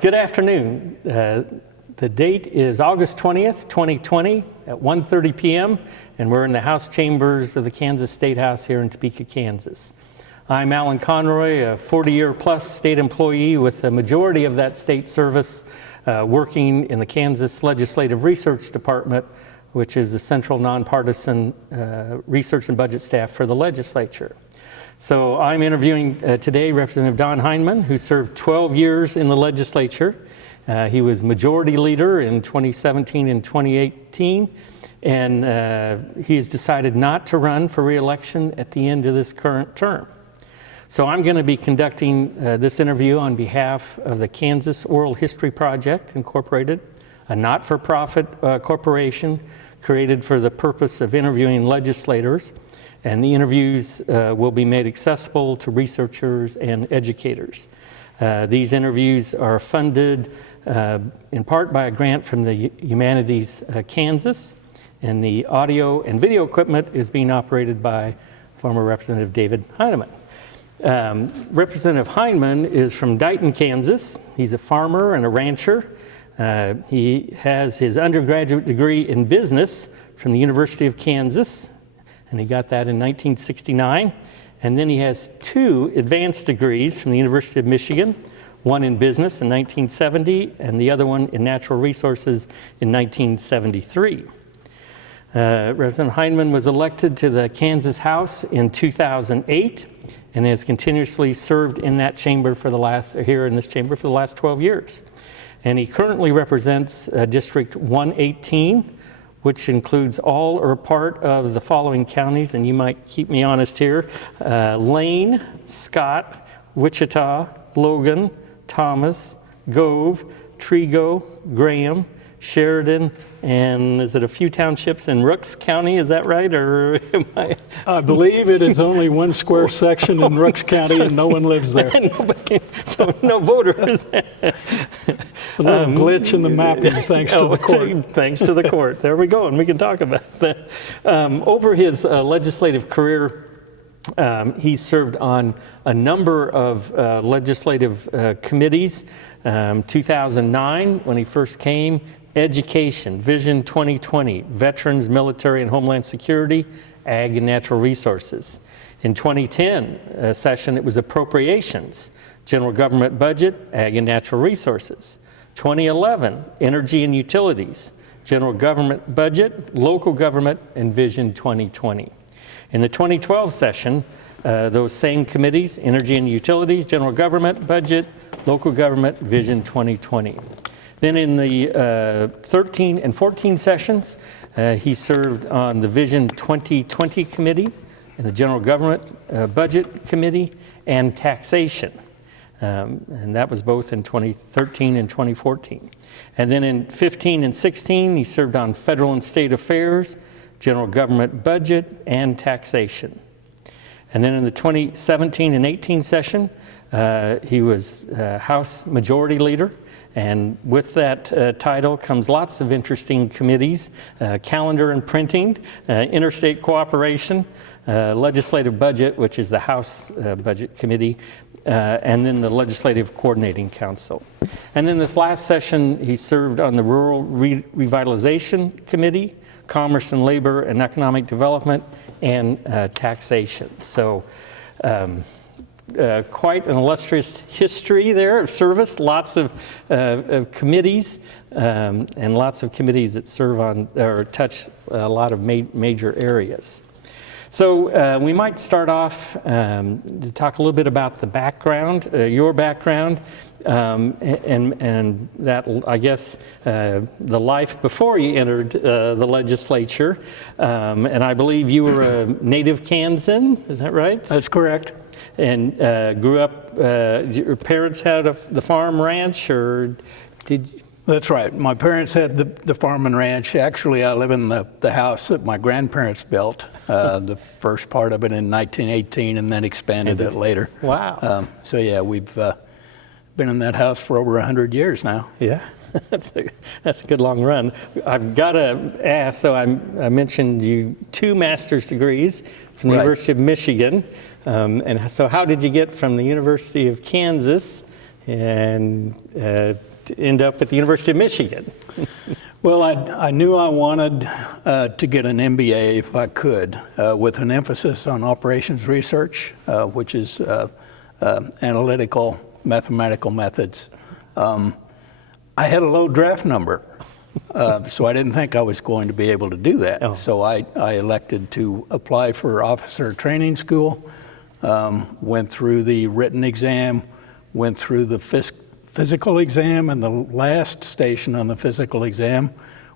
Good afternoon. The date is August 20th, 2020 at 1:30 p.m. and we're in the House chambers of the Kansas State House here in Topeka, Kansas. I'm Alan Conroy, a 40-year plus state employee with a majority of that state service working in the Kansas Legislative Research Department, which is the central nonpartisan research and budget staff for the legislature. So I'm interviewing today Representative Don Hineman, who served 12 years in the legislature. He was majority leader in 2017 and 2018, and he's decided not to run for re-election at the end of this current term. So I'm going to be conducting this interview on behalf of the Kansas Oral History Project, Incorporated, a not-for-profit corporation created for the purpose of interviewing legislators, and the interviews will be made accessible to researchers and educators. These interviews are funded in part by a grant from the Humanities Kansas, and the audio and video equipment is being operated by former Representative David Hineman. Representative Hineman is from Dighton, Kansas. He's a farmer and a rancher. He has his undergraduate degree in business from the University of Kansas, and he got that in 1969. And then he has 2 advanced degrees from the University of Michigan, one in business in 1970 and the other one in natural resources in 1973. Representative Hineman was elected to the Kansas House in 2008 and has continuously served in that chamber for the last 12 years. And he currently represents District 118, which includes all or part of the following counties, and you might keep me honest here: Lane, Scott, Wichita, Logan, Thomas, Gove, Trego, Graham, Sheridan, and is it a few townships in Rooks County? Is that right, or am I? I believe it is only 1 square section in Rooks County, and no one lives there. So no voters. A little glitch in the mapping, thanks to the court. Thanks to the court. There we go, and we can talk about that. Over his legislative career, he's served on a number of legislative committees. 2009, when he first came, Education, Vision 2020, Veterans, Military and Homeland Security, Ag and Natural Resources. In 2010 session, it was Appropriations, General Government Budget, Ag and Natural Resources. 2011, Energy and Utilities, General Government Budget, Local Government, and Vision 2020. In the 2012 session, those same committees, Energy and Utilities, General Government Budget, Local Government, Vision 2020. Then in the 13 and 14 sessions, he served on the Vision 2020 Committee, and the General Government Budget Committee, and Taxation. And that was both in 2013 and 2014. And then in 15 and 16, he served on Federal and State Affairs, General Government Budget, and Taxation. And then in the 2017 and 18 session, he was House Majority Leader. And with that title comes lots of interesting committees: calendar and printing, interstate cooperation, legislative budget, which is the House Budget Committee, and then the Legislative Coordinating Council. And then this last session, he served on the Rural Revitalization Committee, Commerce and Labor and Economic Development, and Taxation. So quite an illustrious history there of service, lots of committees, and lots of committees that serve on or touch a lot of major areas. So we might start off to talk a little bit about the background, your background, and that, I guess, the life before you entered the legislature. And I believe you were a native Kansan, is that right? That's correct. And grew up, your parents had the farm ranch, or did you? That's right. My parents had the farm and ranch. Actually, I live in the house that my grandparents built, the first part of it in 1918, and then expanded it later. Wow. So yeah, we've been in that house for over 100 years now. Yeah, that's a good long run. I've got to ask, though, I mentioned you 2 master's degrees from the University of Michigan. And so how did you get from the University of Kansas and to end up at the University of Michigan. Well, I knew I wanted to get an MBA if I could, with an emphasis on operations research, which is analytical, mathematical methods. I had a low draft number, so I didn't think I was going to be able to do that. Oh. So I elected to apply for officer training school, went through the written exam, went through the physical exam, and the last station on the physical exam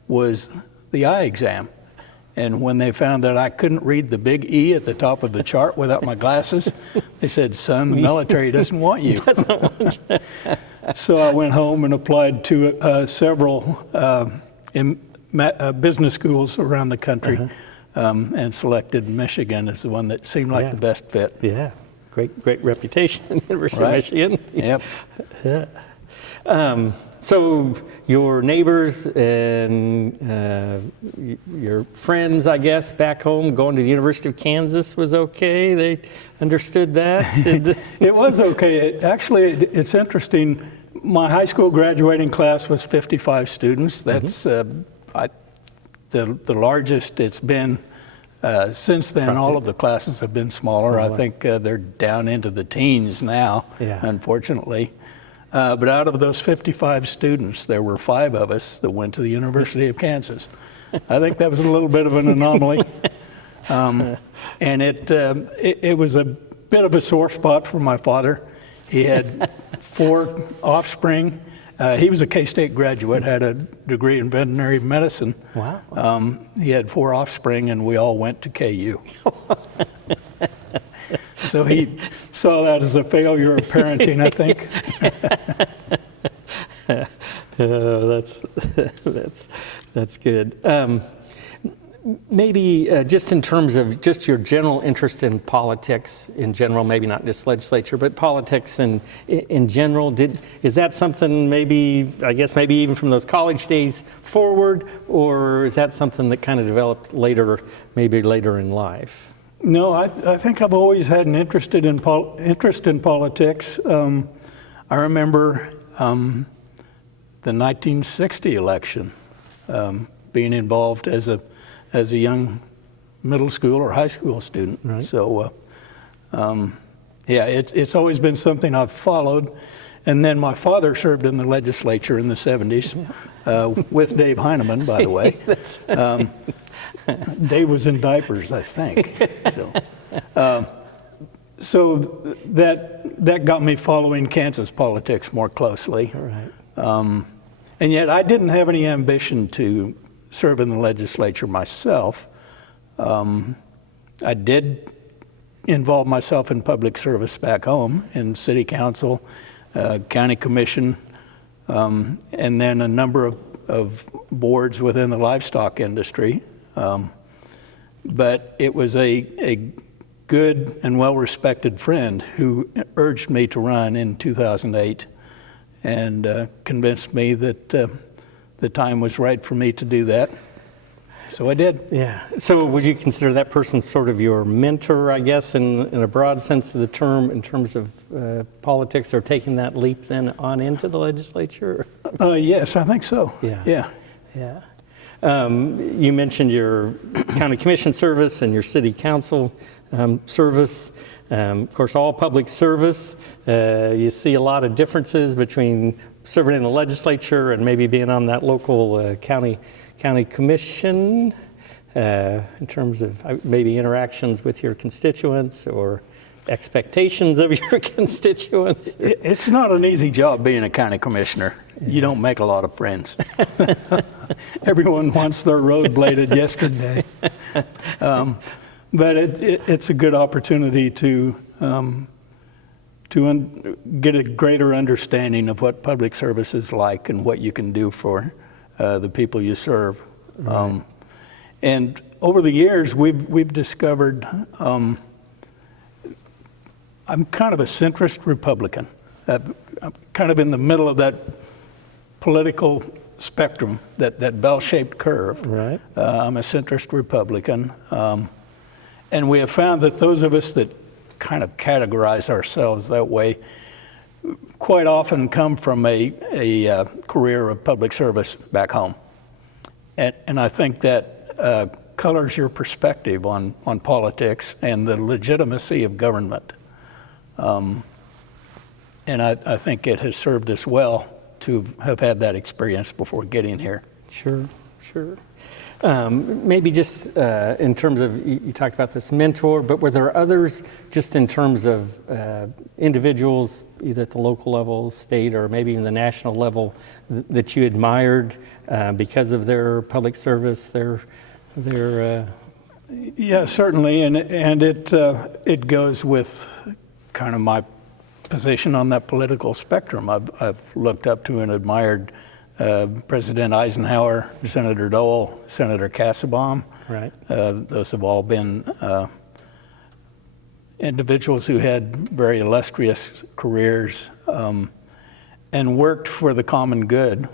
was the eye exam. And when they found that I couldn't read the big E at the top of the chart without my glasses, they said, "Son, the military doesn't want you." So I went home and applied to several business schools around the country, and selected Michigan as the one that seemed like the best fit. Yeah, great reputation, University Right. of Michigan. Yep. Yeah. So your neighbors and your friends, I guess, back home going to the University of Kansas was okay? They understood that? It was okay. It's interesting. My high school graduating class was 55 students. That's the largest it's been since then. Probably. All of the classes have been smaller. I think they're down into the teens now, unfortunately. But out of those 55 students, there were 5 of us that went to the University of Kansas. I think that was a little bit of an anomaly. And it was a bit of a sore spot for my father. He had 4 offspring. He was a K-State graduate, had a degree in veterinary medicine. Wow. He had 4 offspring, and we all went to KU. So he saw that as a failure of parenting, I think. That's good. Maybe just in terms of just your general interest in politics in general, maybe not just legislature, but politics in general, is that something maybe even from those college days forward, or is that something that kind of developed later, maybe later in life? No, I think I've always had an interest in politics. I remember the 1960 election, being involved as a young middle school or high school student. Right. So, it's always been something I've followed. And then my father served in the legislature in the 70s with Dave Hineman, by the way. That's right. Dave was in diapers, I think. So that got me following Kansas politics more closely. Right. And yet I didn't have any ambition to serve in the legislature myself. I did involve myself in public service back home, in city council, county commission, and then a number of boards within the livestock industry. But it was a good and well-respected friend who urged me to run in 2008 and convinced me that the time was right for me to do that. So I did. Yeah. So would you consider that person sort of your mentor, I guess, in a broad sense of the term, in terms of politics, or taking that leap then on into the legislature? Yes, I think so. Yeah. You mentioned your county commission service and your city council service. Of course, all public service. You see a lot of differences between serving in the legislature and maybe being on that local county commission in terms of maybe interactions with your constituents or expectations of your constituents. It's not an easy job being a county commissioner. You don't make a lot of friends. Everyone wants their road bladed yesterday. But it's a good opportunity to get a greater understanding of what public service is like and what you can do for the people you serve. Right. And over the years, we've discovered I'm kind of a centrist Republican. I'm kind of in the middle of that political spectrum, that bell-shaped curve. Right. I'm a centrist Republican. And we have found that those of us that kind of categorize ourselves that way quite often come from a career of public service back home. And I think that colors your perspective on politics and the legitimacy of government. And I think it has served us well to have had that experience before getting here. Sure, sure. Maybe just in terms of, you talked about this mentor, but were there others just in terms of individuals, either at the local level, state, or maybe even the national level, that you admired because of their public service, their Yeah, certainly, and it goes with kind of my position on that political spectrum. I've looked up to and admired President Eisenhower, Senator Dole, Senator Kassebaum. Right. Those have all been individuals who had very illustrious careers and worked for the common good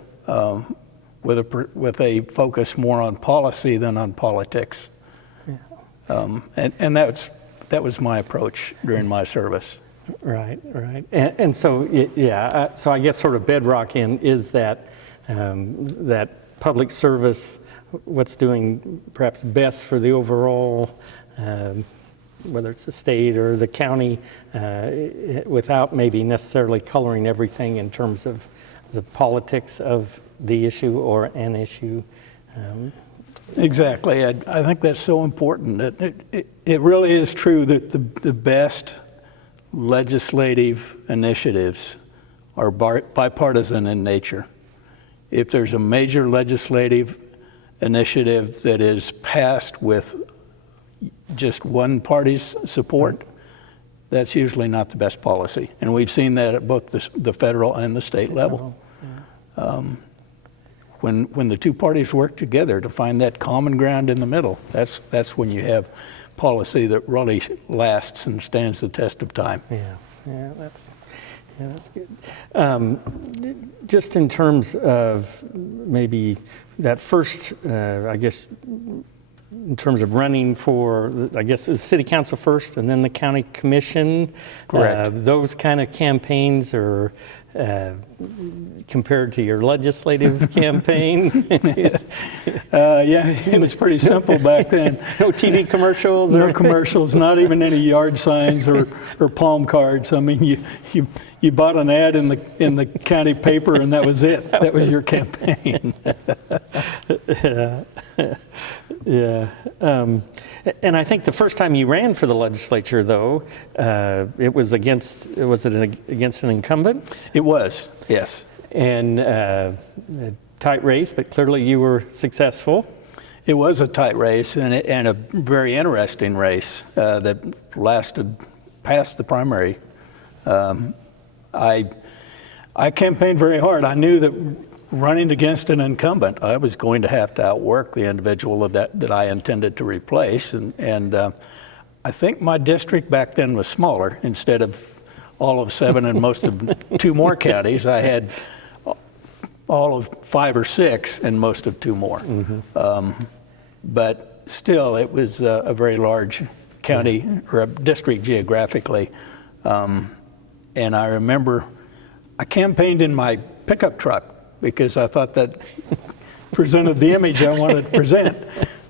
with a focus more on policy than on politics. Yeah. And that was my approach during my service. Right, right. And so, yeah, so I guess sort of bedrock is that that public service, what's doing perhaps best for the overall, whether it's the state or the county, without maybe necessarily coloring everything in terms of the politics of the issue or an issue. Exactly. I think that's so important. It really is true that the best legislative initiatives are bipartisan in nature. If there's a major legislative initiative that is passed with just one party's support, that's usually not the best policy. And we've seen that at both the federal and the state level. Yeah. When the two parties work together to find that common ground in the middle, that's when you have policy that really lasts and stands the test of time. Yeah, that's good. Just in terms of maybe that first, I guess, in terms of running for, I guess, is city council first and then the county commission. Correct. Those kind of campaigns are compared to your legislative campaign. Yeah, it was pretty simple back then. No TV commercials? No commercials, not even any yard signs or palm cards. I mean, you bought an ad in the county paper and that was it. That was your campaign. Yeah. And I think the first time you ran for the legislature, though, was it against an incumbent? It was, yes. And a tight race, but clearly you were successful. It was a tight race and a very interesting race that lasted past the primary. I campaigned very hard. I knew that running against an incumbent, I was going to have to outwork the individual that I intended to replace. And I think my district back then was smaller. Instead of all of 7 and most of 2 more counties, I had all of 5 or 6 and most of 2 more. Mm-hmm. But still, it was a very large county or a district geographically. And I remember I campaigned in my pickup truck because I thought that presented the image I wanted to present.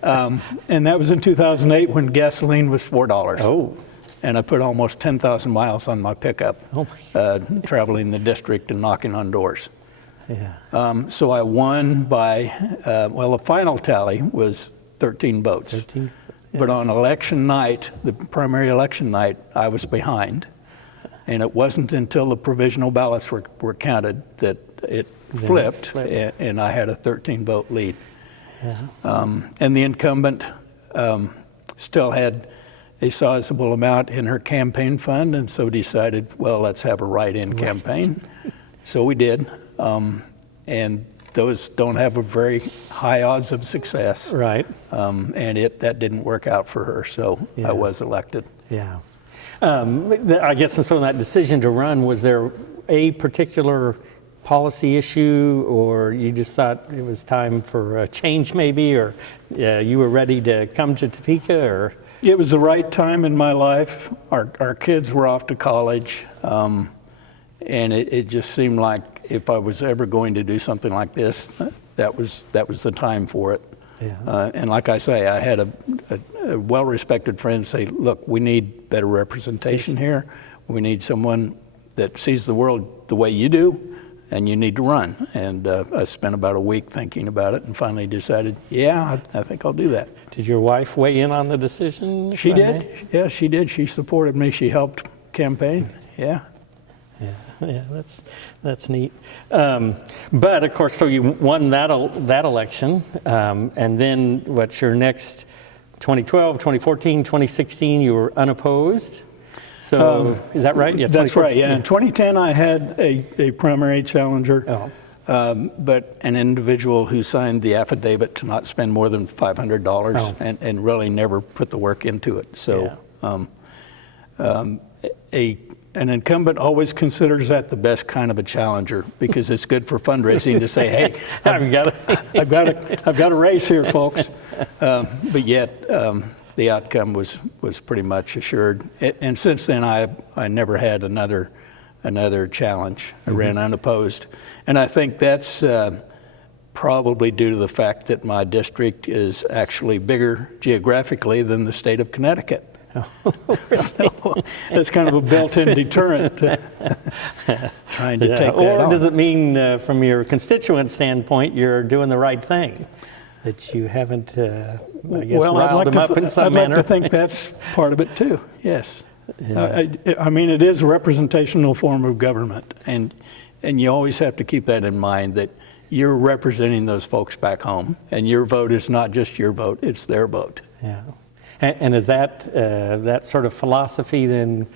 And that was in 2008 when gasoline was $4. Oh. And I put almost 10,000 miles on my pickup, traveling the district and knocking on doors. Yeah. So I won by, the final tally was 13 votes. 13? Yeah. But on election night, the primary election night, I was behind. And it wasn't until the provisional ballots were counted that it flipped, and I had a 13-vote lead. Yeah. And the incumbent still had a sizable amount in her campaign fund, and so decided, well, let's have a write-in campaign. So we did, and those don't have a very high odds of success. Right. And that didn't work out for her, so I was elected. Yeah. I guess, and so in that decision to run, was there a particular policy issue, or you just thought it was time for a change maybe, or you were ready to come to Topeka, or? It was the right time in my life. Our kids were off to college, it just seemed like if I was ever going to do something like this, that was the time for it. Yeah. And like I say, I had a well-respected friend say, look, we need better representation here. We need someone that sees the world the way you do, and you need to run. And I spent about a week thinking about it and finally decided, yeah, I think I'll do that. Did your wife weigh in on the decision? She did. Yeah, she did. She supported me. She helped campaign. Yeah. Yeah, that's neat. But of course, so you won that election, and then what's your next 2012, 2014, 2016, you were unopposed. So is that right? Yeah, that's right. Yeah. In 2010, I had a primary challenger, but an individual who signed the affidavit to not spend more than $500 and really never put the work into it. So an incumbent always considers that the best kind of a challenger because it's good for fundraising to say, "Hey, I've got a race here, folks." But yet, the outcome was pretty much assured. And since then, I never had another challenge. I ran unopposed, and I think that's probably due to the fact that my district is actually bigger geographically than the state of Connecticut. So that's kind of a built-in deterrent trying to take that Or on. does it mean from your constituent standpoint you're doing the right thing? That you haven't, I guess, riled them up in some manner? I'd like to think that's part of it too, yes. I mean, it is a representational form of government, and you always have to keep that in mind, that you're representing those folks back home, and your vote is not just your vote, it's their vote. Yeah. And is that sort of philosophy then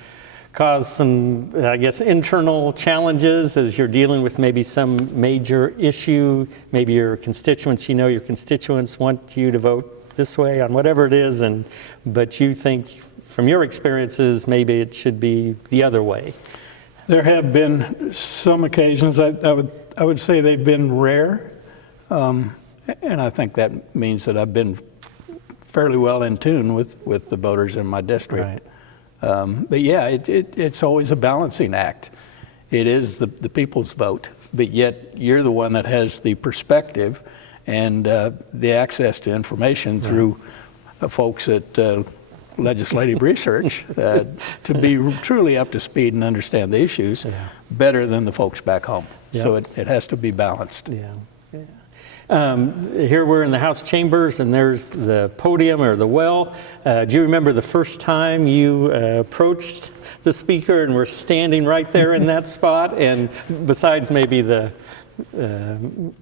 cause some, I guess, internal challenges as you're dealing with maybe some major issue? Maybe your constituents, your constituents want you to vote this way on whatever it is, but you think from your experiences maybe it should be the other way. There have been some occasions. I would say they've been rare, and I think that means that I've been fairly well in tune with the voters in my district. Right. But yeah, it's always a balancing act. It is the people's vote, but yet you're the one that has the perspective and the access to information through folks at legislative research to be truly up to speed and understand the issues better than the folks back home. So it has to be balanced. Here we're in the House chambers, and there's the podium or the well. Do you remember the first time you approached the speaker and were standing right there in that spot? And besides maybe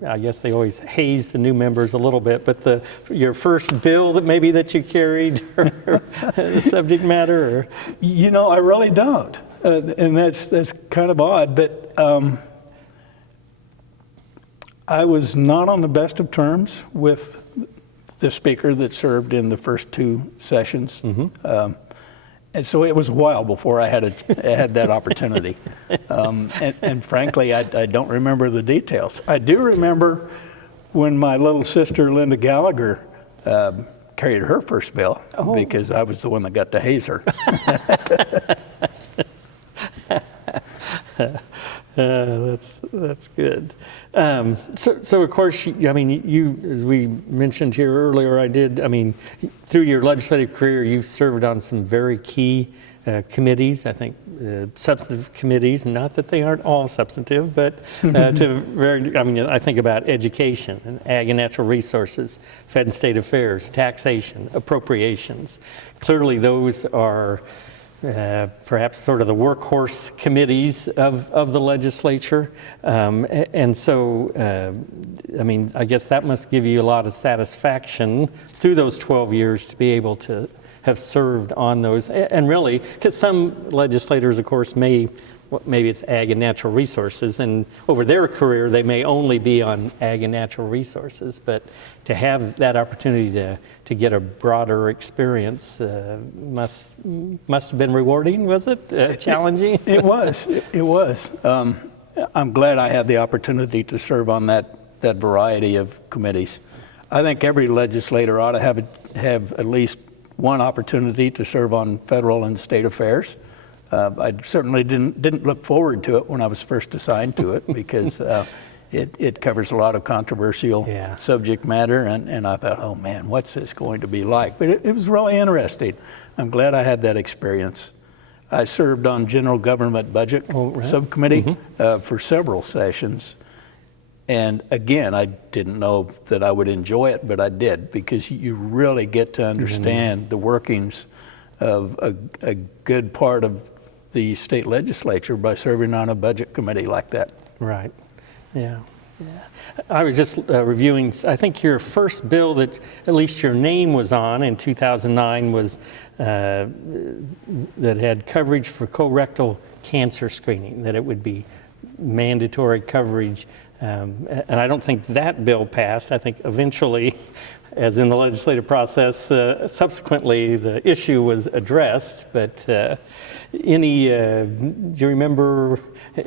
I guess they always haze the new members a little bit, but your first bill that you carried, or the subject matter? Or? I really don't, and that's kind of odd, but I was not on the best of terms with the speaker that served in the first two sessions. And so it was a while before I had that opportunity. And frankly, I don't remember the details. I do remember when my little sister, Linda Gallagher, carried her first bill because I was the one that got to haze her. That's good. So of course, you, as we mentioned here earlier, through your legislative career, you've served on some very key committees, I think substantive committees, not that they aren't all substantive, but I think about education and ag and natural resources, Fed and state affairs, taxation, appropriations. Clearly those are perhaps sort of the workhorse committees of the legislature. And so, I guess that must give you a lot of satisfaction through those 12 years to be able to have served on those. And really, because some legislators, of course, maybe it's ag and natural resources, and over their career, they may only be on ag and natural resources. But to have that opportunity to get a broader experience must have been rewarding, was it? Challenging? It was. I'm glad I had the opportunity to serve on that variety of committees. I think every legislator ought to have at least one opportunity to serve on federal and state affairs. I certainly didn't look forward to it when I was first assigned to it because it covers a lot of controversial subject matter, and I thought, oh man, what's this going to be like? But it was really interesting. I'm glad I had that experience. I served on General Government Budget Subcommittee for several sessions. And again, I didn't know that I would enjoy it, but I did, because you really get to understand the workings of a good part of the state legislature by serving on a budget committee like that. Right. Yeah. I was just reviewing, I think your first bill that at least your name was on in 2009 was that had coverage for colorectal cancer screening, that it would be mandatory coverage. And I don't think that bill passed. I think eventually, as in the legislative process, subsequently the issue was addressed. But do you remember?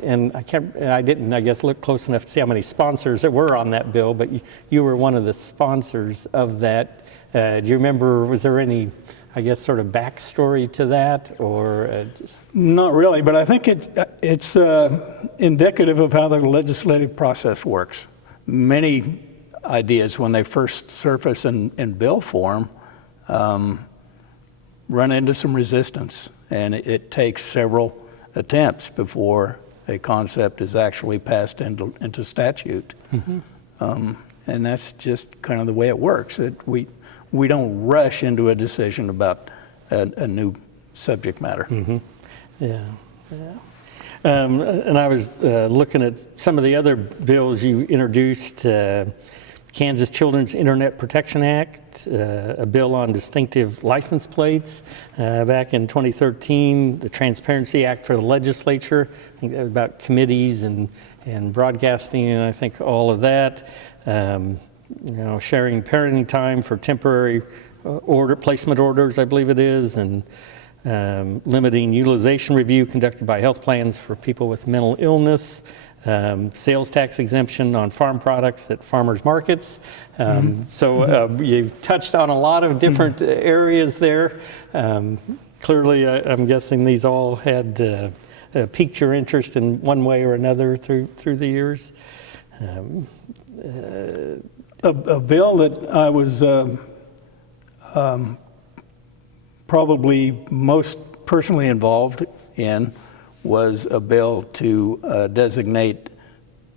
And I didn't, I guess, look close enough to see how many sponsors there were on that bill. But you were one of the sponsors of that. Do you remember? Was there any, I guess, sort of backstory to that, or just? Not really, but I think it's indicative of how the legislative process works. Many ideas, when they first surface in bill form, run into some resistance, and it takes several attempts before a concept is actually passed into statute. And that's just kind of the way it works. We don't rush into a decision about a new subject matter. And I was looking at some of the other bills you introduced. Kansas Children's Internet Protection Act, a bill on distinctive license plates back in 2013, the Transparency Act for the legislature, I think that was about committees and broadcasting, and I think all of that. Sharing parenting time for temporary placement orders, I believe it is, and limiting utilization review conducted by health plans for people with mental illness. Sales tax exemption on farm products at farmers markets. So you touched on a lot of different areas there. Clearly, I'm guessing these all had piqued your interest in one way or another through the years. A bill that I was probably most personally involved in was a bill to designate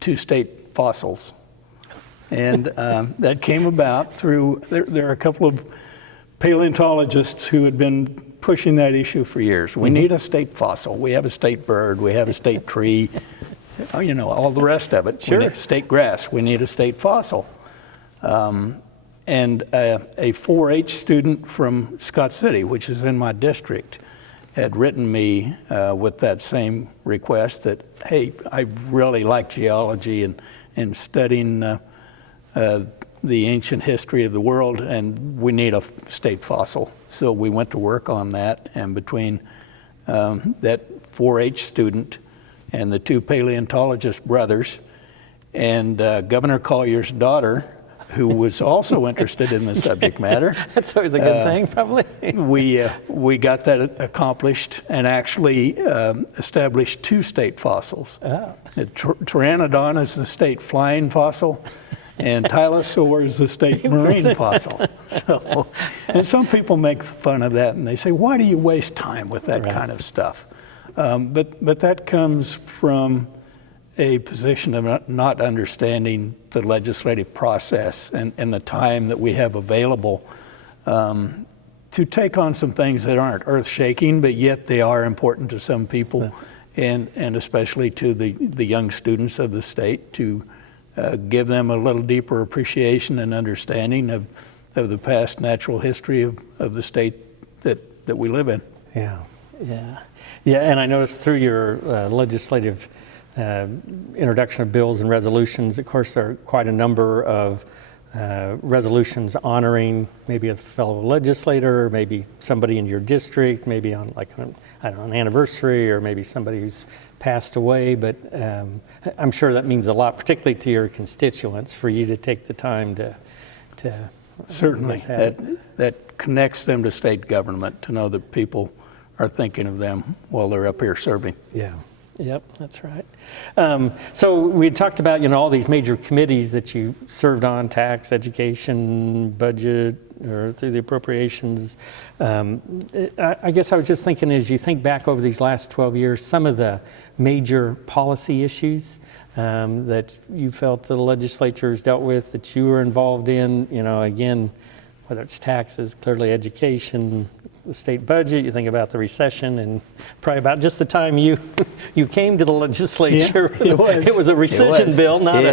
2 state fossils. And that came about through, there are a couple of paleontologists who had been pushing that issue for years. We need a state fossil. We have a state bird. We have a state tree. All the rest of it. Sure. We need state grass. We need a state fossil. And a 4-H student from Scott City, which is in my district, had written me with that same request that, hey, I really like geology and studying the ancient history of the world, and we need a state fossil. So we went to work on that, and between that 4-H student and the 2 paleontologist brothers and Governor Collier's daughter, who was also interested in the subject matter. That's always a good thing, probably. We got that accomplished and actually established 2 state fossils. Oh. Pteranodon is the state flying fossil, and Tylosaur is the state marine fossil. So, and some people make fun of that, and they say, why do you waste time with that kind of stuff? But that comes from a position of not understanding the legislative process and the time that we have available to take on some things that aren't earth-shaking, but yet they are important to some people, and especially to the young students of the state, to give them a little deeper appreciation and understanding of the past natural history of the state that we live in. Yeah, and I noticed through your legislative introduction of bills and resolutions, of course, there are quite a number of resolutions honoring maybe a fellow legislator, or maybe somebody in your district, maybe on an anniversary, or maybe somebody who's passed away. But I'm sure that means a lot, particularly to your constituents, for you to take the time to certainly that connects them to state government, to know that people are thinking of them while they're up here serving. Yeah. Yep, that's right. So we had talked about, all these major committees that you served on: tax, education, budget, or through the appropriations. I guess I was just thinking, as you think back over these last 12 years, some of the major policy issues that you felt the legislatures dealt with, that you were involved in, again, whether it's taxes, clearly education, the state budget, you think about the recession, and probably about just the time you came to the legislature. Yeah, it was a rescission bill, not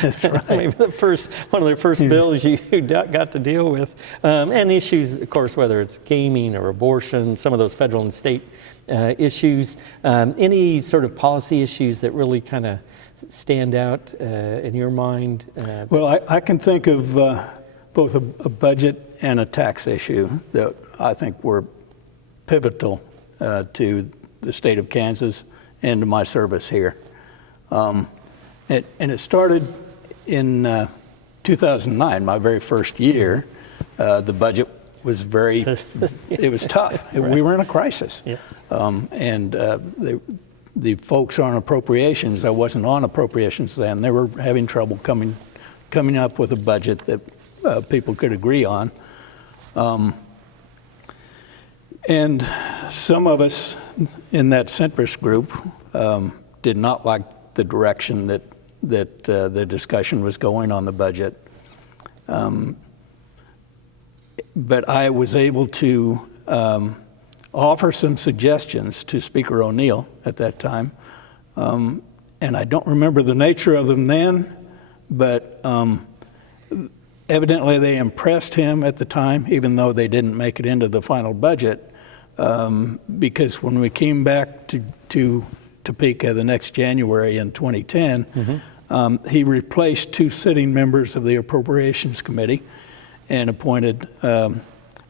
That's right. maybe one of the first bills you got to deal with. And issues, of course, whether it's gaming or abortion, some of those federal and state issues. Any sort of policy issues that really kind of stand out in your mind? Well, I can think of both a budget and a tax issue that I think were pivotal to the state of Kansas and to my service here. And it started in 2009, my very first year. The budget was it was tough. Right. We were in a crisis. Yes. And the folks on appropriations, I wasn't on appropriations then, they were having trouble coming up with a budget that people could agree on. And some of us in that centrist group did not like the direction that the discussion was going on the budget. But I was able to offer some suggestions to Speaker O'Neill at that time. And I don't remember the nature of them then, but evidently they impressed him at the time, even though they didn't make it into the final budget, because when we came back to Topeka the next January in 2010, he replaced two sitting members of the Appropriations Committee and appointed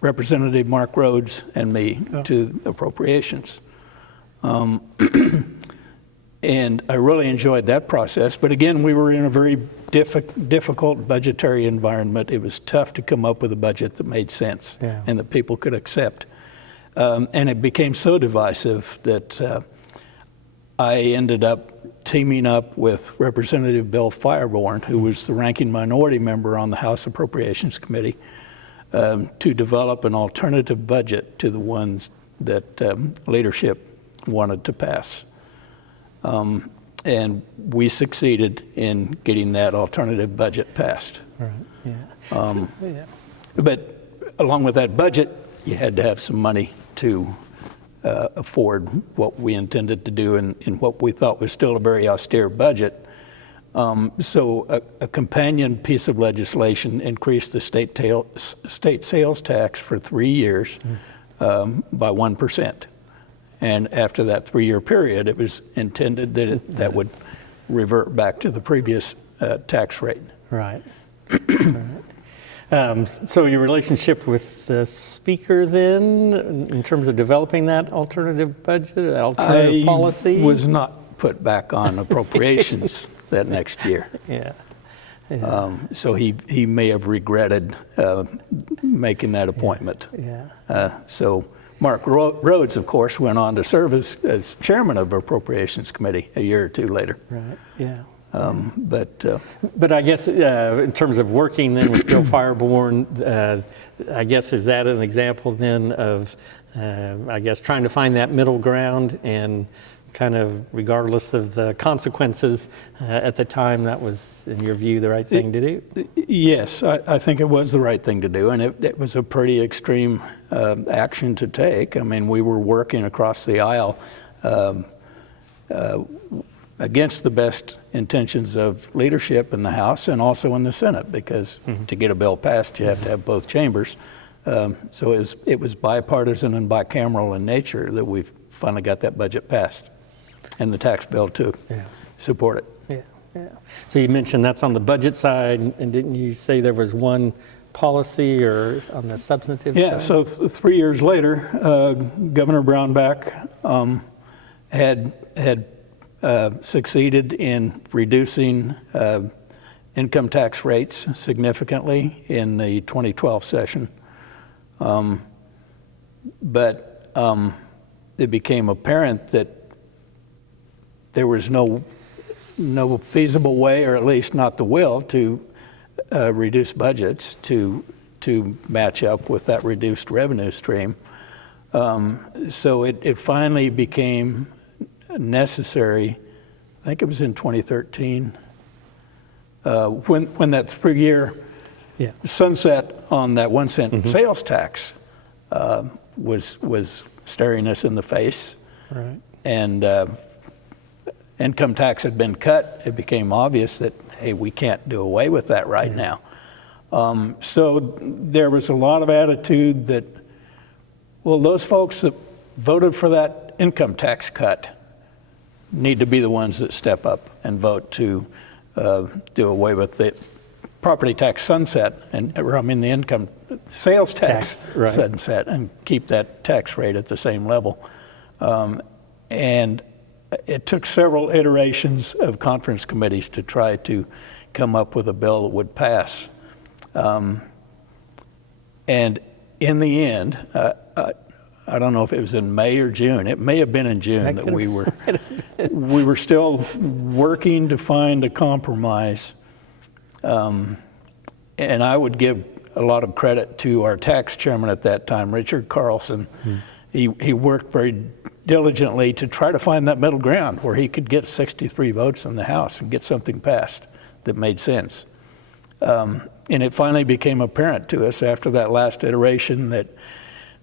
Representative Mark Rhodes and me to Appropriations. And I really enjoyed that process. But again, we were in a very difficult budgetary environment. It was tough to come up with a budget that made sense and that people could accept. And it became so divisive that I ended up teaming up with Representative Bill Feuerborn, who was the ranking minority member on the House Appropriations Committee, to develop an alternative budget to the ones that leadership wanted to pass. And we succeeded in getting that alternative budget passed. Right. Yeah. But along with that budget, you had to have some money to afford what we intended to do in what we thought was still a very austere budget. So a companion piece of legislation increased the state sales tax for 3 years by 1%. And after that 3-year period, it was intended that that would revert back to the previous tax rate. Right. So your relationship with the speaker then, in terms of developing that alternative budget, alternative policy? I was not put back on appropriations that next year. Yeah. So he may have regretted making that appointment. Yeah. So Mark Rhodes, of course, went on to serve as chairman of Appropriations Committee a year or two later. Right. Yeah. But I guess in terms of working then with Bill Feuerborn, I guess is that an example then of, I guess, trying to find that middle ground and kind of regardless of the consequences at the time, that was, in your view, the right thing to do? Yes, I think it was the right thing to do, and it was a pretty extreme action to take. I mean, we were working across the aisle against the best intentions of leadership in the House and also in the Senate, because to get a bill passed, you have to have both chambers. So it was bipartisan and bicameral in nature that we finally got that budget passed, and the tax bill to support it. Yeah. So you mentioned that's on the budget side, and didn't you say there was one policy or on the substantive side? Yeah, so 3 years later, Governor Brownback had succeeded in reducing income tax rates significantly in the 2012 session. But it became apparent that there was no feasible way, or at least not the will, to reduce budgets to match up with that reduced revenue stream. So it finally became necessary, I think it was in 2013, when that 3-year sunset on that 1 cent sales tax was staring us in the face. Right. And income tax had been cut. It became obvious that, hey, we can't do away with that right now. So there was a lot of attitude that, well, those folks that voted for that income tax cut need to be the ones that step up and vote to do away with the property tax sunset, the income sales tax right. sunset, and keep that tax rate at the same level. And it took several iterations of conference committees to try to come up with a bill that would pass. And in the end, I don't know if it was in May or June. It may have been in June that we were still working to find a compromise. And I would give a lot of credit to our tax chairman at that time, Richard Carlson. He worked very diligently to try to find that middle ground where he could get 63 votes in the House and get something passed that made sense. And it finally became apparent to us after that last iteration that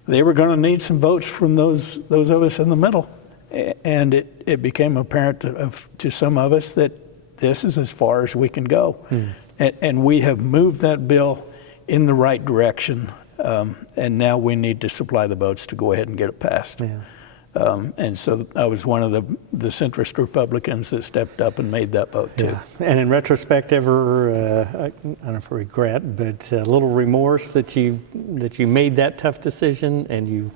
they were going to need some votes from those of us in the middle. And it became apparent to some of us that this is as far as we can go. And we have moved that bill in the right direction. And now we need to supply the votes to go ahead and get it passed. Yeah. And so I was one of the centrist Republicans that stepped up and made that vote too. Yeah. And in retrospect, ever, I don't know if regret, but a little remorse that you made that tough decision and you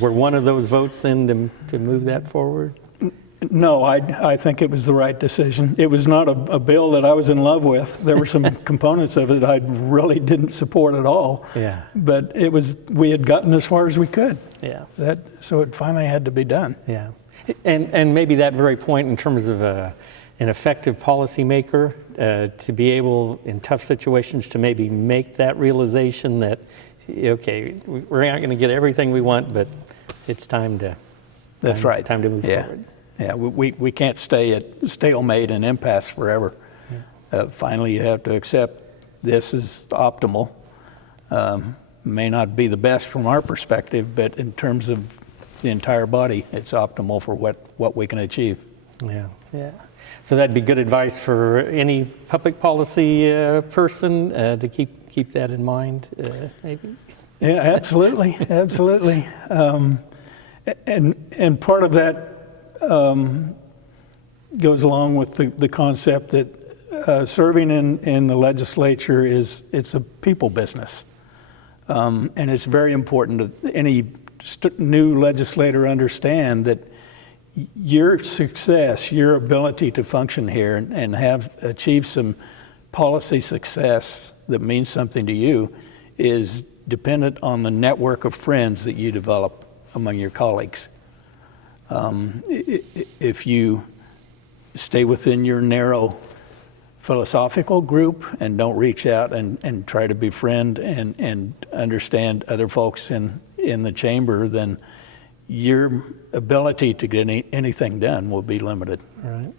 were one of those votes then to move that forward? No, I think it was the right decision. It was not a bill that I was in love with. There were some components of it I really didn't support at all. Yeah. But we had gotten as far as we could. Yeah. So it finally had to be done. Yeah. And maybe that very point in terms of an effective policymaker to be able in tough situations to maybe make that realization that, okay, we're not going to get everything we want, but it's time to. That's right. Time to move forward. Yeah, we can't stay at stalemate and impasse forever. Yeah. Finally, you have to accept this is optimal. May not be the best from our perspective, but in terms of the entire body, it's optimal for what we can achieve. Yeah, yeah. So that'd be good advice for any public policy person to keep that in mind, maybe. Yeah, absolutely, absolutely. And part of that goes along with the concept that serving in the legislature it's a people business. And it's very important that any new legislator understand that your success, your ability to function here and have achieved some policy success that means something to you is dependent on the network of friends that you develop among your colleagues. If you stay within your narrow philosophical group and don't reach out and try to befriend and understand other folks in the chamber, then your ability to get anything done will be limited. Right,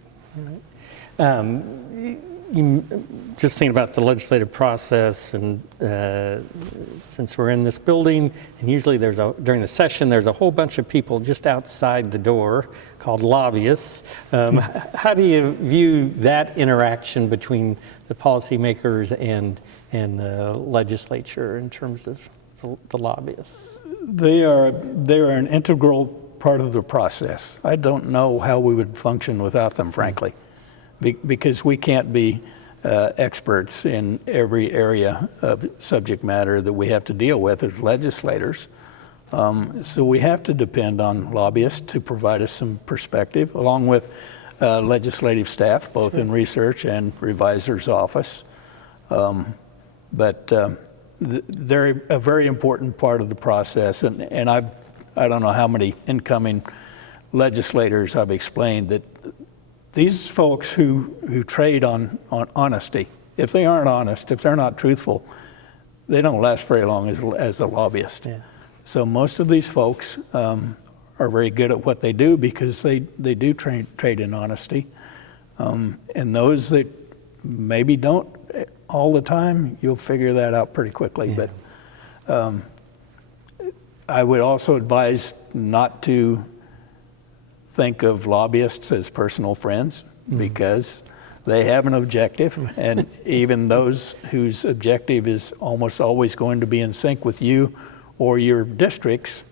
right. Just thinking about the legislative process, and since we're in this building, and usually during the session, there's a whole bunch of people just outside the door called lobbyists. How do you view that interaction between the policymakers and the legislature in terms of the lobbyists? They are an integral part of the process. I don't know how we would function without them, frankly. Because we can't be experts in every area of subject matter that we have to deal with as legislators. So we have to depend on lobbyists to provide us some perspective, along with legislative staff, both in research and revisor's office. But they're a very important part of the process, and I don't know how many incoming legislators I've explained that these folks who trade on honesty, if they aren't honest, if they're not truthful, they don't last very long as a lobbyist. Yeah. So most of these folks are very good at what they do because they do trade in honesty. And those that maybe don't all the time, you'll figure that out pretty quickly. Yeah. But I would also advise not to think of lobbyists as personal friends because they have an objective, and even those whose objective is almost always going to be in sync with you or your districts,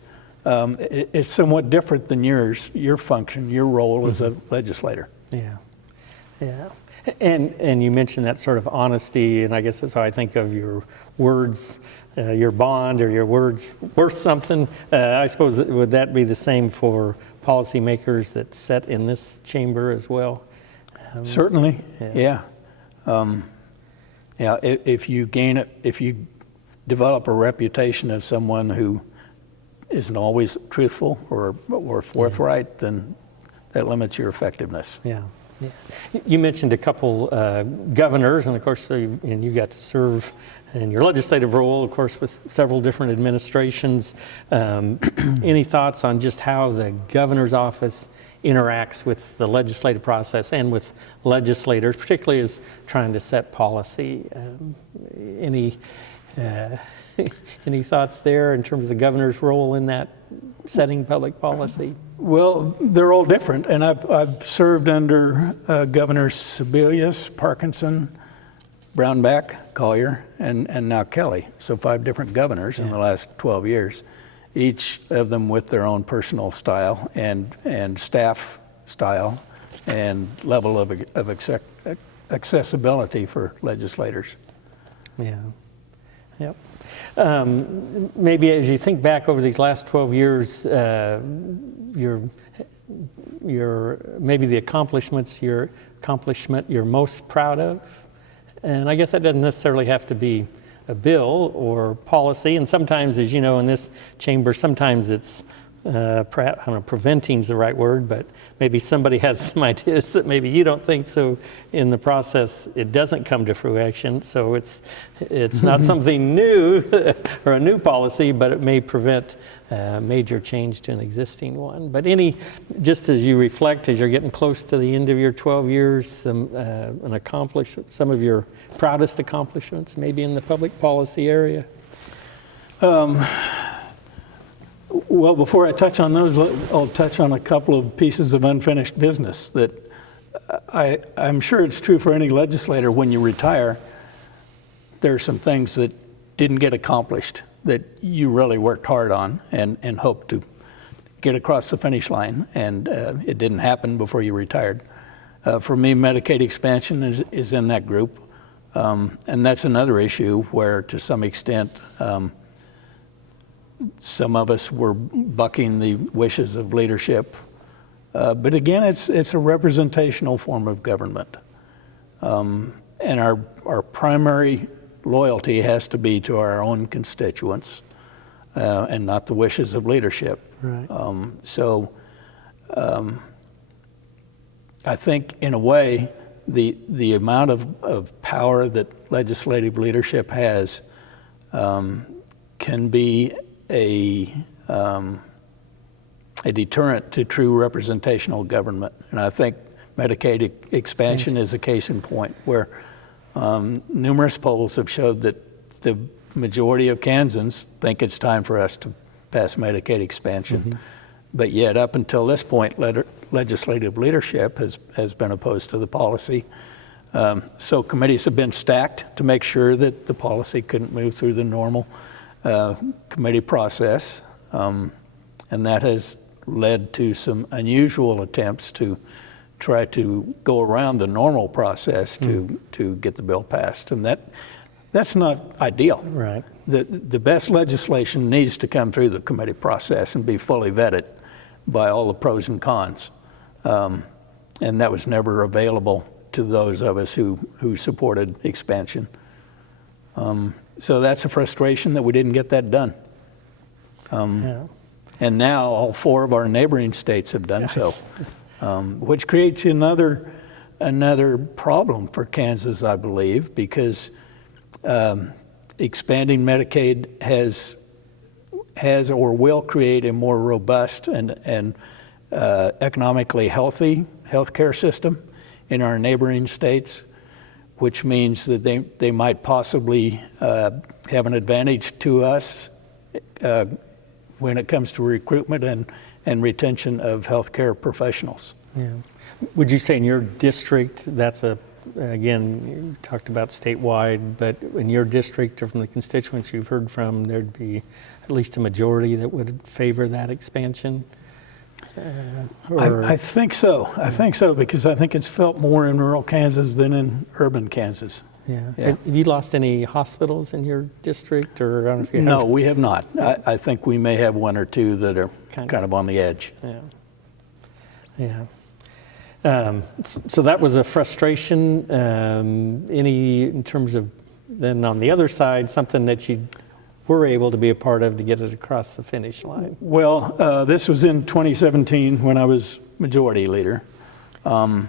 it's somewhat different than yours, your function, your role as a legislator. Yeah, yeah. And you mentioned that sort of honesty, and I guess that's how I think of your words, your bond, or your words worth something. I suppose would that be the same for policymakers that sit in this chamber as well? Certainly, yeah. Yeah, if you develop a reputation as someone who isn't always truthful or forthright, then that limits your effectiveness. Yeah. Yeah. You mentioned a couple governors, and of course, and you got to serve in your legislative role, of course, with several different administrations. Any thoughts on just how the governor's office interacts with the legislative process and with legislators, particularly as trying to set policy? Any thoughts there in terms of the governor's role in that setting public policy? Well, they're all different, and I've served under Governors Sebelius, Parkinson, Brownback, Collier, and now Kelly. So 5 different governors in the last 12 years, each of them with their own personal style and staff style and level of accessibility for legislators. Yeah. Yep. Maybe as you think back over these last 12 years, maybe the accomplishment you're most proud of, and I guess that doesn't necessarily have to be a bill or policy. And sometimes, as you know, in this chamber, sometimes it's perhaps, I don't know, preventing is the right word, but maybe somebody has some ideas that maybe you don't think, so in the process it doesn't come to fruition. So it's not something new or a new policy, but it may prevent major change to an existing one. But just as you reflect, as you're getting close to the end of your 12 years, some of your proudest accomplishments maybe in the public policy area? Well, before I touch on those, I'll touch on a couple of pieces of unfinished business that I'm sure it's true for any legislator. When you retire, there are some things that didn't get accomplished that you really worked hard on and hoped to get across the finish line, and it didn't happen before you retired. For me, Medicaid expansion is in that group, and that's another issue where, to some extent, some of us were bucking the wishes of leadership. But again, it's a representational form of government. And our primary loyalty has to be to our own constituents and not the wishes of leadership. Right. I think, in a way, the amount of power that legislative leadership has can be a deterrent to true representational government. And I think Medicaid expansion is a case in point where numerous polls have showed that the majority of Kansans think it's time for us to pass Medicaid expansion. But yet, up until this point, legislative leadership has been opposed to the policy. So committees have been stacked to make sure that the policy couldn't move through the normal committee process, and that has led to some unusual attempts to try to go around the normal process to get the bill passed, and that's not ideal. Right. The best legislation needs to come through the committee process and be fully vetted by all the pros and cons, and that was never available to those of us who supported expansion. So that's a frustration that we didn't get that done. Yeah. And now all 4 of our neighboring states have done so, which creates another problem for Kansas, I believe, because expanding Medicaid has or will create a more robust and economically healthy healthcare system in our neighboring states, which means that they might possibly have an advantage to us when it comes to recruitment and retention of healthcare professionals. Yeah. Would you say in your district, that's again, you talked about statewide, but in your district or from the constituents you've heard from, there'd be at least a majority that would favor that expansion? I think so. I think so, because I think it's felt more in rural Kansas than in urban Kansas. Yeah. Have you lost any hospitals in your district? Or I don't know if you have? No, we have not. I think we may have 1 or 2 that are kind of on the edge. Yeah. So that was a frustration. Any, in terms of, then on the other side, something that you were able to be a part of to get it across the finish line? Well, this was in 2017 when I was majority leader. And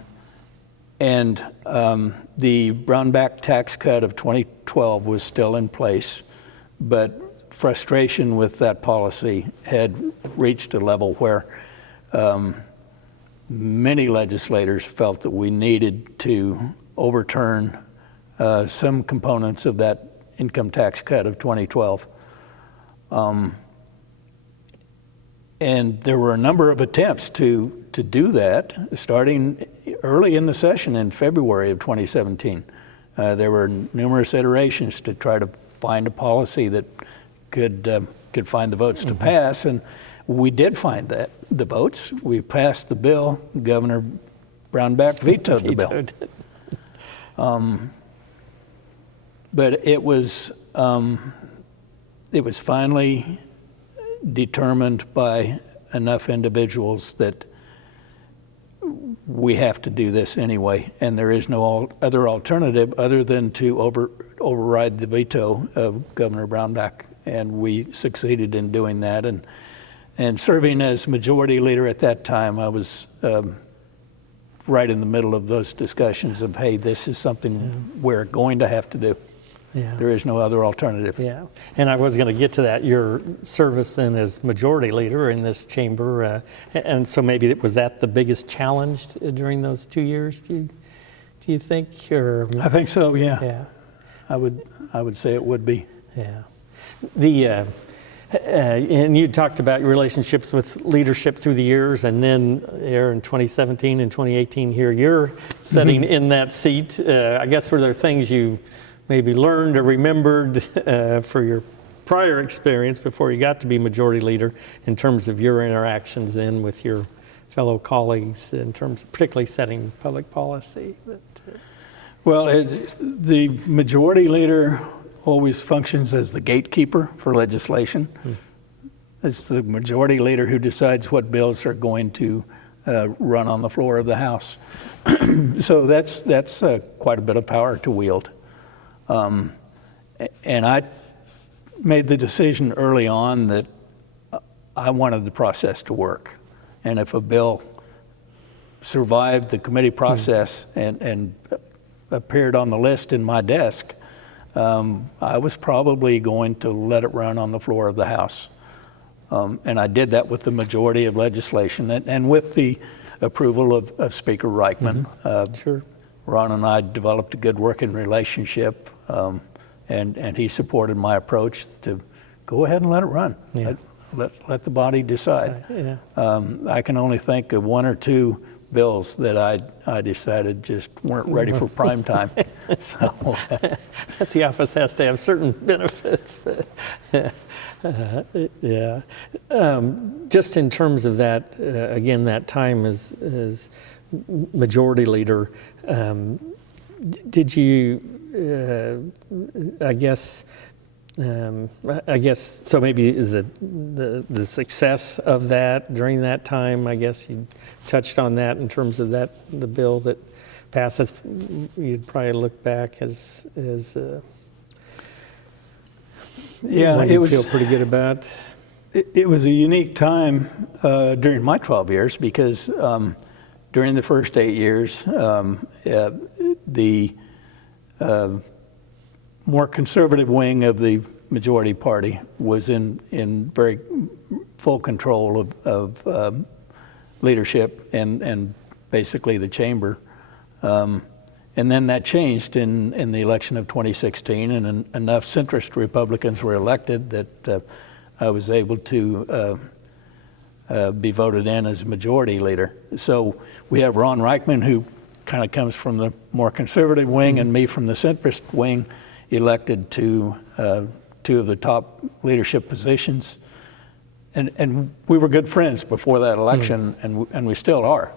the Brownback tax cut of 2012 was still in place, but frustration with that policy had reached a level where many legislators felt that we needed to overturn some components of that income tax cut of 2012. And there were a number of attempts to do that, starting early in the session in February of 2017. There were numerous iterations to try to find a policy that could find the votes to pass, and we did find the votes. We passed the bill. Governor Brownback vetoed the bill. But it was finally determined by enough individuals that we have to do this anyway, and there is no other alternative other than to override the veto of Governor Brownback, and we succeeded in doing that. And serving as majority leader at that time, I was right in the middle of those discussions of, hey, this is something we're going to have to do. Yeah. There is no other alternative. Yeah, and I was going to get to that. Your service then as majority leader in this chamber, and so maybe was that the biggest challenge during those 2 years? Do you think? Or I think so. Yeah. Yeah. I would say it would be. Yeah. And you talked about your relationships with leadership through the years, and then here in 2017 and 2018, here you're sitting in that seat. I guess were there things you maybe learned or remembered for your prior experience before you got to be majority leader in terms of your interactions then with your fellow colleagues in terms of particularly setting public policy? Well, the majority leader always functions as the gatekeeper for legislation. It's the majority leader who decides what bills are going to run on the floor of the House. So that's quite a bit of power to wield. And I made the decision early on that I wanted the process to work. And if a bill survived the committee process and appeared on the list in my desk, I was probably going to let it run on the floor of the House. And I did that with the majority of legislation and with the approval of Speaker Reichman. Sure. Ron and I developed a good working relationship, and he supported my approach to go ahead and let it run. Yeah. Let the body decide. Yeah. I can only think of 1 or 2 bills that I decided just weren't ready for prime time. So, the office has to have certain benefits. Yeah. Just in terms of that, again, that time as majority leader, did you, I guess, so maybe is the success of that during that time, I guess you touched on that in terms of the bill that passed. You'd probably look back as yeah, it was, feel pretty good about. It was a unique time during my 12 years because during the first 8 years, the more conservative wing of the majority party was in very full control of leadership and basically the chamber. And then that changed in the election of 2016, and enough centrist Republicans were elected that I was able to be voted in as majority leader. So we have Ron Reichman, who kind of comes from the more conservative wing, and me from the centrist wing, elected to two of the top leadership positions. And we were good friends before that election, and we still are.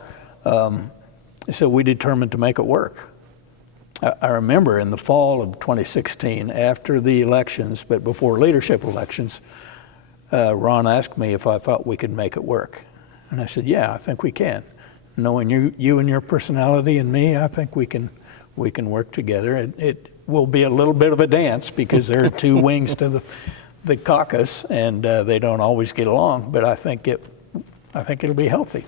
So we determined to make it work. I remember in the fall of 2016, after the elections, but before leadership elections, Ron asked me if I thought we could make it work. And I said, yeah, I think we can. Knowing you and your personality and me, I think we can work together. It will be a little bit of a dance because there are two wings to the caucus, and they don't always get along, but I think it'll be healthy.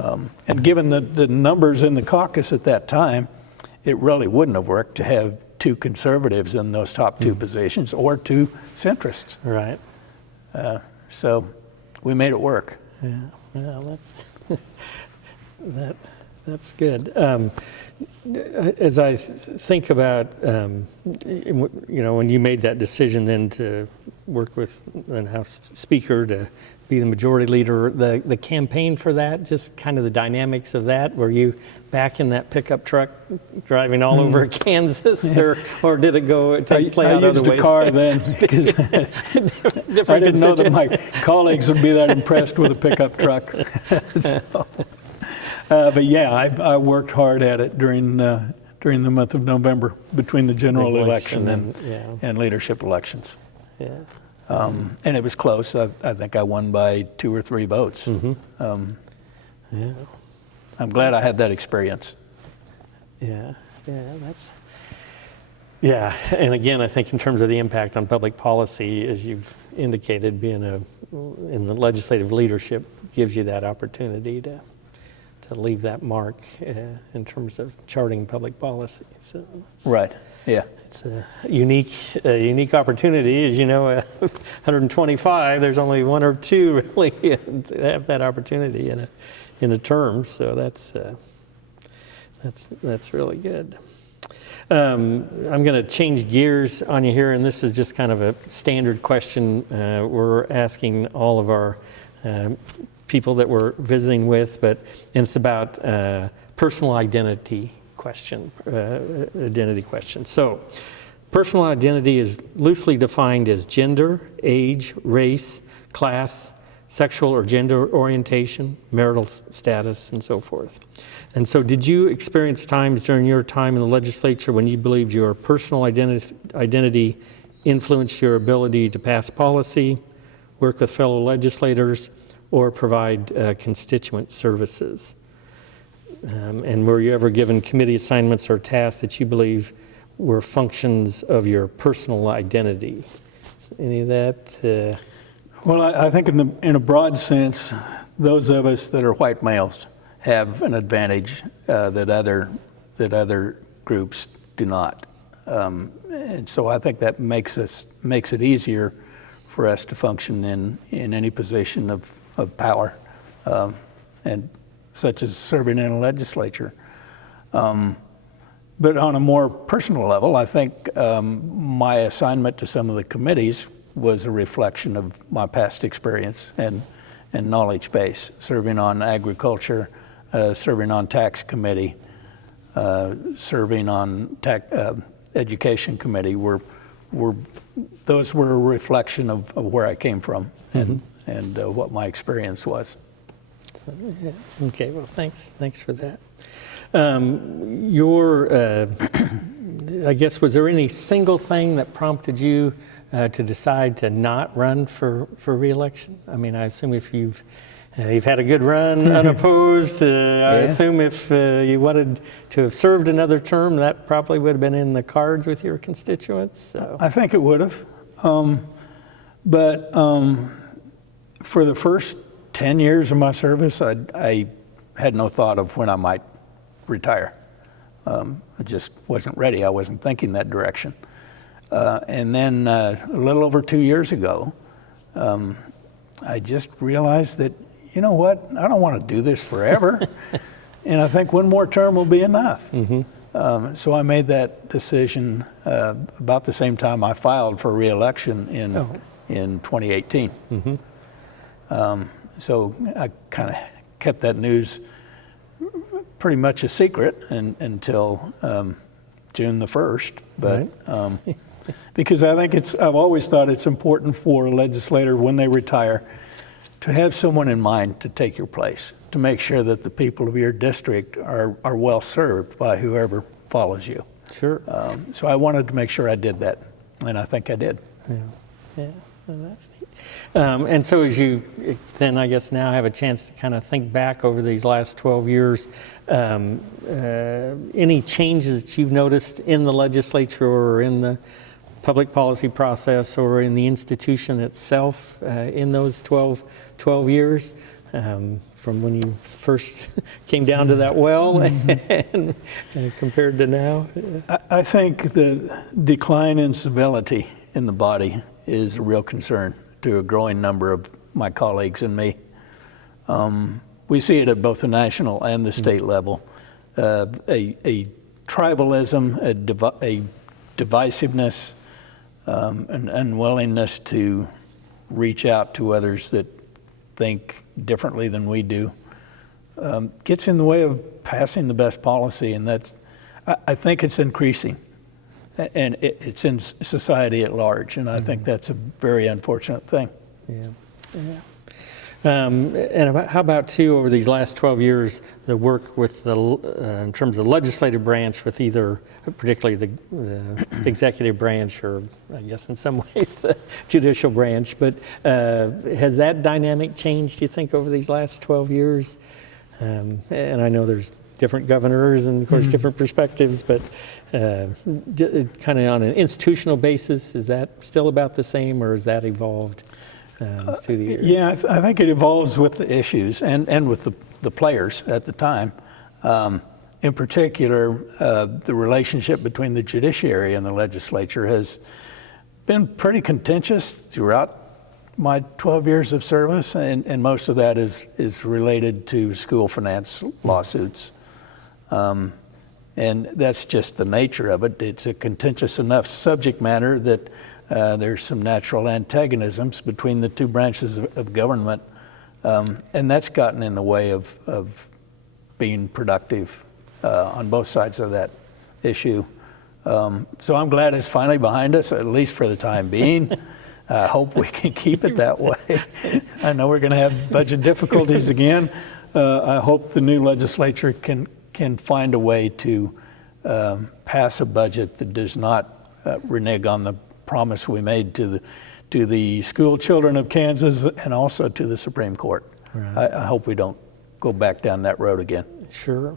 And given the numbers in the caucus at that time, it really wouldn't have worked to have two conservatives in those top two positions or two centrists. Right. So we made it work. Yeah, well, that's good. As I think about, when you made that decision then to work with the House Speaker to be the majority leader, the campaign for that, just kind of the dynamics of that, were you back in that pickup truck driving all over Kansas, or did it play out other ways? I used a car then because I didn't know that my colleagues would be that impressed with a pickup truck. But yeah, I worked hard at it during the month of November between the general election and leadership elections. Yeah. And it was close. I think I won by 2 or 3 votes. Yeah. I'm glad I had that experience. Yeah, and again, I think in terms of the impact on public policy, as you've indicated, being in the legislative leadership gives you that opportunity to leave that mark in terms of charting public policy. So right. Yeah. It's a unique opportunity. As you know, 125, there's only 1 or 2 really to have that opportunity in a term. So that's really good. I'm going to change gears on you here, and this is just kind of a standard question we're asking all of our people that we're visiting with, and it's about personal identity question. So, personal identity is loosely defined as gender, age, race, class, sexual or gender orientation, marital status, and so forth. And so, did you experience times during your time in the legislature when you believed your personal identity influenced your ability to pass policy, work with fellow legislators, or provide constituent services? And were you ever given committee assignments or tasks that you believe were functions of your personal identity? Any of that? Well, I think in a broad sense, those of us that are white males have an advantage that other groups do not, and so I think that makes it easier for us to function in any position of power, and such as serving in a legislature. But on a more personal level, I think my assignment to some of the committees was a reflection of my past experience and knowledge base, serving on agriculture, serving on tax committee, serving on education committee, those were a reflection of where I came from and what my experience was. Okay, well, thanks for that. I guess, was there any single thing that prompted you to decide to not run for re-election? I mean, I assume if you've had a good run unopposed, I assume if you wanted to have served another term, that probably would have been in the cards with your constituents. So. I think it would have. But for the first 10 years of my service, I had no thought of when I might retire. I just wasn't ready. I wasn't thinking that direction. And then a little over 2 years ago, I just realized that, you know what, I don't want to do this forever. And I think one more term will be enough. So I made that decision about the same time I filed for re-election in 2018. So I kind of kept that news pretty much a secret until June the 1st. But because I think I've always thought it's important for a legislator when they retire to have someone in mind to take your place, to make sure that the people of your district are well served by whoever follows you. Sure. So I wanted to make sure I did that, and I think I did. Yeah, well, that's neat. And so as you then, I guess, now have a chance to kind of think back over these last 12 years, any changes that you've noticed in the legislature or in the public policy process or in the institution itself in those 12 years, from when you first came down to that well and compared to now? I think the decline in civility in the body is a real concern to a growing number of my colleagues and me. We see it at both the national and the state level. A tribalism, a divisiveness, an unwillingness to reach out to others that think differently than we do, gets in the way of passing the best policy, and I think it's increasing, and it's in society at large, and I think that's a very unfortunate thing. And how about, too, over these last 12 years, the work with in terms of the legislative branch with either, particularly the executive branch or, I guess, in some ways, the judicial branch. But has that dynamic changed, do you think, over these last 12 years? And I know there's different governors and, of course, different perspectives, but kind of on an institutional basis, is that still about the same, or has that evolved through the years? Yeah, I think it evolves with the issues and with the players at the time. In particular, the relationship between the judiciary and the legislature has been pretty contentious throughout my 12 years of service, and most of that is related to school finance lawsuits. And that's just the nature of it. It's a contentious enough subject matter that there's some natural antagonisms between the two branches of government, and that's gotten in the way of being productive on both sides of that issue. So I'm glad it's finally behind us, at least for the time being. I hope we can keep it that way. I know we're going to have budget difficulties again. I hope the new legislature can find a way to pass a budget that does not renege on the promise we made to the school children of Kansas and also to the Supreme Court. Right. I hope we don't go back down that road again. Sure.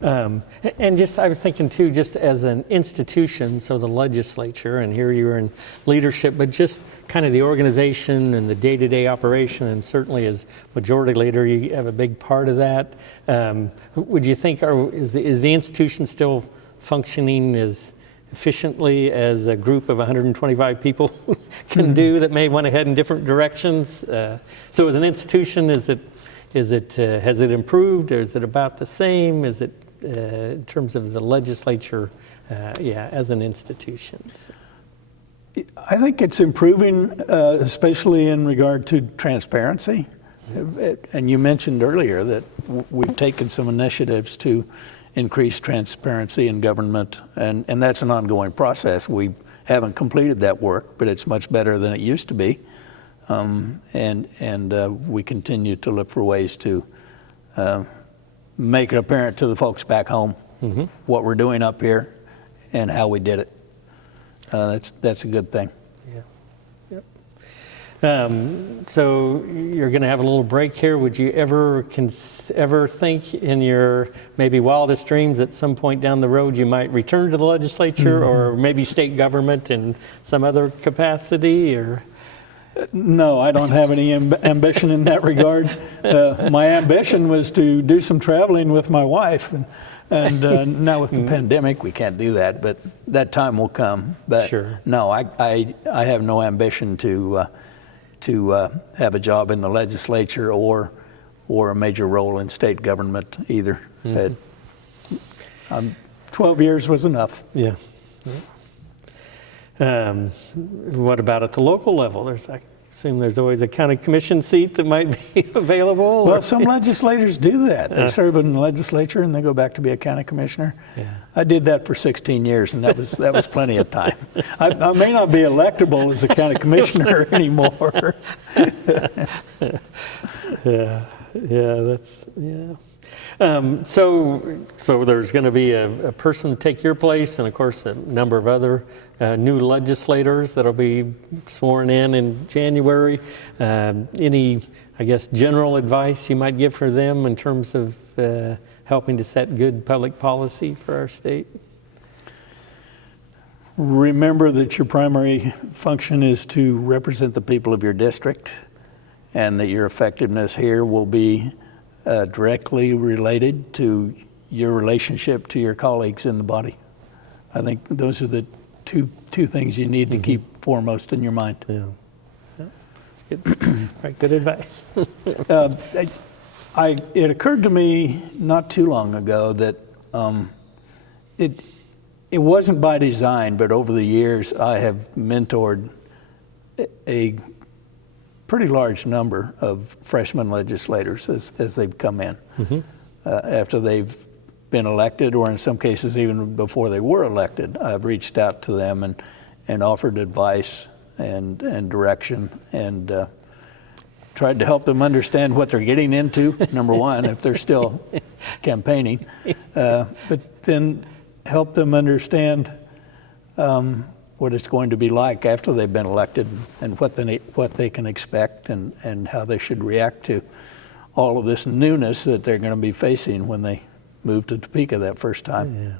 And just, I was thinking too, just as an institution, so the legislature, and here you're in leadership, but just kind of the organization and the day-to-day operation, and certainly as majority leader, you have a big part of that. Would you think, is the institution still functioning as efficiently as a group of 125 people can do that may want to head in different directions? So as an institution, has it improved, or is it about the same? Is it in terms of the legislature, as an institution? I think it's improving, especially in regard to transparency. And you mentioned earlier that we've taken some initiatives to increase transparency in government, and that's an ongoing process. We haven't completed that work, but it's much better than it used to be. And we continue to look for ways to make it apparent to the folks back home what we're doing up here and how we did it. That's a good thing. So you're going to have a little break here. Would you ever think in your maybe wildest dreams at some point down the road you might return to the legislature or maybe state government in some other capacity? Or No, I don't have any ambition in that regard. My ambition was to do some traveling with my wife, and now with the pandemic, we can't do that, but that time will come. But Sure. no, I have no ambition to have a job in the legislature or a major role in state government either. 12 years was enough. Yeah. What about at the local level? I assume there's always a county commission seat that might be available. Well, some legislators do that. They serve in the legislature and they go back to be a county commissioner. Yeah. I did that for 16 years, and that was plenty of time. I may not be electable as a county commissioner anymore. So there's going to be a person to take your place, and of course a number of other new legislators that'll be sworn in January. Any, I guess, general advice you might give for them in terms of helping to set good public policy for our state? Remember that your primary function is to represent the people of your district, and that your effectiveness here will be directly related to your relationship to your colleagues in the body. I think those are the two things you need to keep foremost in your mind. Yeah, that's good. Right, good advice. It occurred to me not too long ago that it wasn't by design, but over the years I have mentored a pretty large number of freshman legislators as they've come in. After they've been elected, or in some cases even before they were elected, I've reached out to them and offered advice and direction, and tried to help them understand what they're getting into, number one, if they're still campaigning, but then help them understand what it's going to be like after they've been elected, and what they can expect, and how they should react to all of this newness that they're going to be facing when they move to Topeka that first time.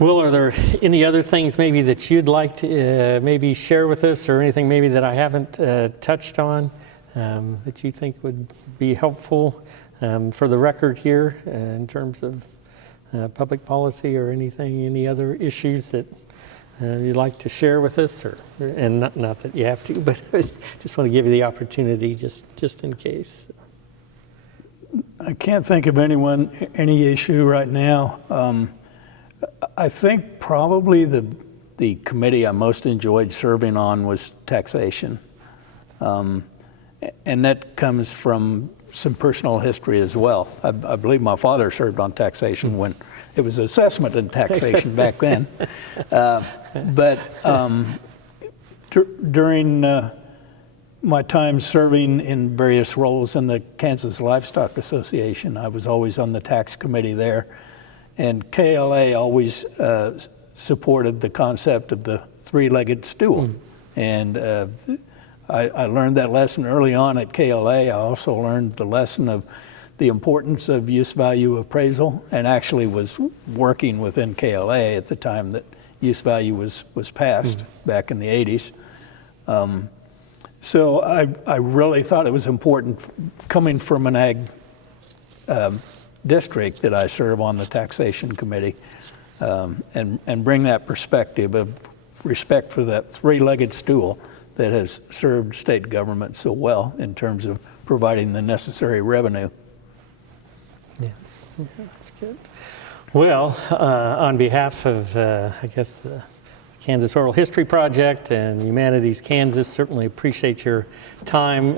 Will, are there any other things maybe that you'd like to maybe share with us, or anything maybe that I haven't touched on that you think would be helpful for the record here in terms of public policy, or any other issues that you'd like to share with us, and not that you have to, but I just want to give you the opportunity just in case. I can't think of any issue right now. I think probably the committee I most enjoyed serving on was taxation. And that comes from some personal history as well. I believe my father served on taxation when it was assessment and taxation back then. But during my time serving in various roles in the Kansas Livestock Association, I was always on the tax committee there. And KLA always supported the concept of the three-legged stool. And I learned that lesson early on at KLA. I also learned the lesson of the importance of use value appraisal, and actually was working within KLA at the time that use value was passed back in the 80s. So I really thought it was important, coming from an ag district, that I serve on the taxation committee, and bring that perspective of respect for that three-legged stool that has served state government so well in terms of providing the necessary revenue. Yeah, that's good. Well, on behalf of, I guess, the Kansas Oral History Project and Humanities Kansas, certainly appreciate your time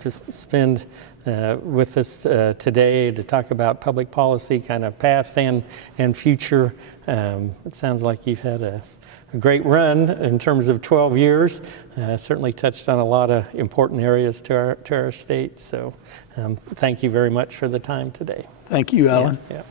to spend with us today to talk about public policy, kind of past and future. It sounds like you've had a great run in terms of 12 years. Certainly touched on a lot of important areas to our state. So thank you very much for the time today. Thank you, Alan. Yeah.